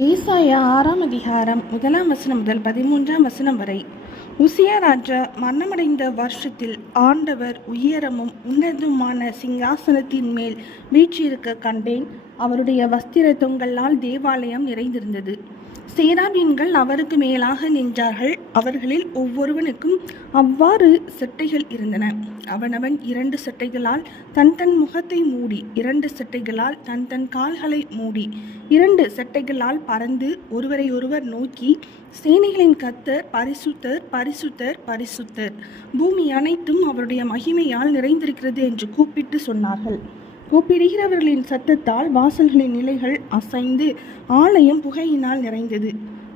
ஈசாயா ஆறாம் அதிகாரம் முதலாம் வசனம் முதல் பதிமூன்றாம் வசனம் வரை. உசியா ராஜா மரணமடைந்த வருஷத்தில் ஆண்டவர் உயரமும் உன்னதுமான சிங்காசனத்தின் மேல் வீற்றிருக்க கண்டேன். அவருடைய வஸ்திர தொங்கலால் தேவாலயம் நிறைந்திருந்தது. சேராபீன்கள் அவருக்கு மேலாக நின்றார்கள். அவர்களில் ஒவ்வொருவனுக்கும் அவ்வாறு சட்டைகள் இருந்தன. அவனவன் இரண்டு சட்டைகளால் தன் தன் முகத்தை மூடி இரண்டு சட்டைகளால் தன் தன் கால்களை மூடி இரண்டு சட்டைகளால் பறந்து ஒருவரை ஒருவர் நோக்கி சேனைகளின் கத்தர் பரிசுத்தர் பரிசுத்தர் பரிசுத்தர். பூமி அனைத்தும் அவருடைய மகிமையால் நிறைந்திருக்கிறது என்று கூப்பிட்டு சொன்னார்கள். கூப்பிடுகிறவர்களின் சத்தத்தால் வாசல்களின் நிலைகள் அசைந்து ஆலயம் புகையினால் நிறைந்தது.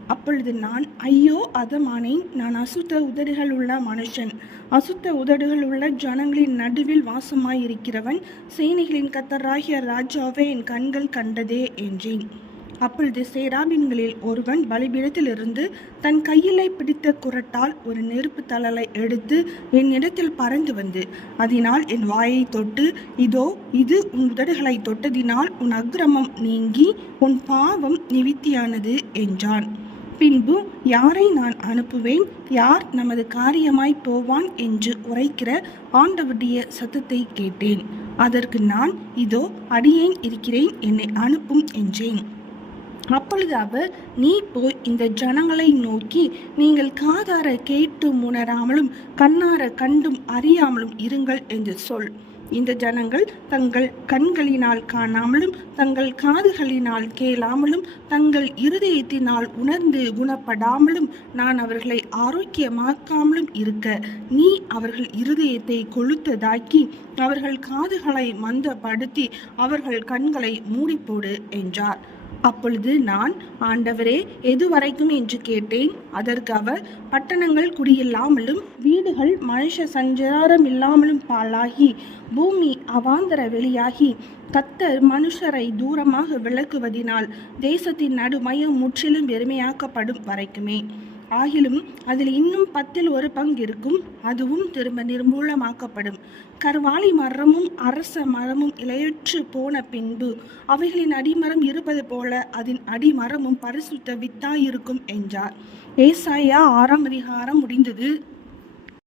அப்பொழுது நான் ஐயோ அதமானேன் நான் அசுத்த உதடுகள் உள்ள மனுஷன். அசுத்த உதடுகள் உள்ள ஜனங்களின் நடுவில் வாசமாயிருக்கிறவன். சேனைகளின் கத்தராகிய ராஜாவே என் கண்கள் கண்டதே என்றேன். அப்பொழுது சேராபின்களில் ஒருவன் பலிபீடத்திலிருந்து தன் கையிலை பிடித்த குரட்டால் ஒரு நெருப்பு தழலை எடுத்து என் இடத்தில் பறந்து வந்து அதனால் என் வாயை தொட்டு இதோ இது உன் உதடுகளை தொட்டதினால் உன் அக்கிரமம் நீங்கி உன் பாவம் நிவித்தியானது என்றான். பின்பு யாரை நான் அனுப்புவேன்? யார் நமது காரியமாய் போவான்? என்று உரைக்கிற ஆண்டவருடைய சத்தத்தை கேட்டேன். அதற்கு நான் இதோ அடியேன் இருக்கிறேன் என்னை அனுப்பும் என்றேன். அப்பொழுது அவர் நீ போய் இந்த ஜனங்களை நோக்கி நீங்கள் காதார கேட்டு உணராமலும் கண்ணார கண்டும் அறியாமலும் இருங்கள் என்று சொல். இந்த ஜனங்கள் தங்கள் கண்களினால் காணாமலும் தங்கள் காதுகளினால் கேளாமலும் தங்கள் இருதயத்தினால் உணர்ந்து குணப்படாமலும் நான் அவர்களை ஆரோக்கியமாக்காமலும் இருக்க நீ அவர்கள் இருதயத்தை கொளுத்ததாக்கி அவர்கள் காதுகளை மந்தப்படுத்தி அவர்கள் கண்களை மூடிப்போடு என்றார். அப்பொழுது நான் ஆண்டவரே எதுவரைக்கும் என்று கேட்டேன். அதற்கு அவர் பட்டணங்கள் குடியில்லாமலும் வீடுகள் மனுஷ சஞ்சாரம் இல்லாமலும் பாழாகி பூமி அவாந்தர வெளியாகி கத்தர் மனுஷரை தூரமாக விளக்குவதினால் தேசத்தின் நடுமையம் முற்றிலும் வெறுமையாக்கப்படும் வரைக்குமே. ஆகிலும் அதில் இன்னும் பத்தில் ஒரு பங்கு இருக்கும். அதுவும் திரும்ப நிர்மூலமாக்கப்படும். கர்வாலி மரமும் அரச மரமும் இலையற்று போன பின்பு அவைகளின் அடிமரம் இருப்பது போல அதன் அடிமரமும் பரிசுத்த வித்தாயிருக்கும் என்றார். ஏசாயா ஆறாம் அதிகாரம் முடிந்தது.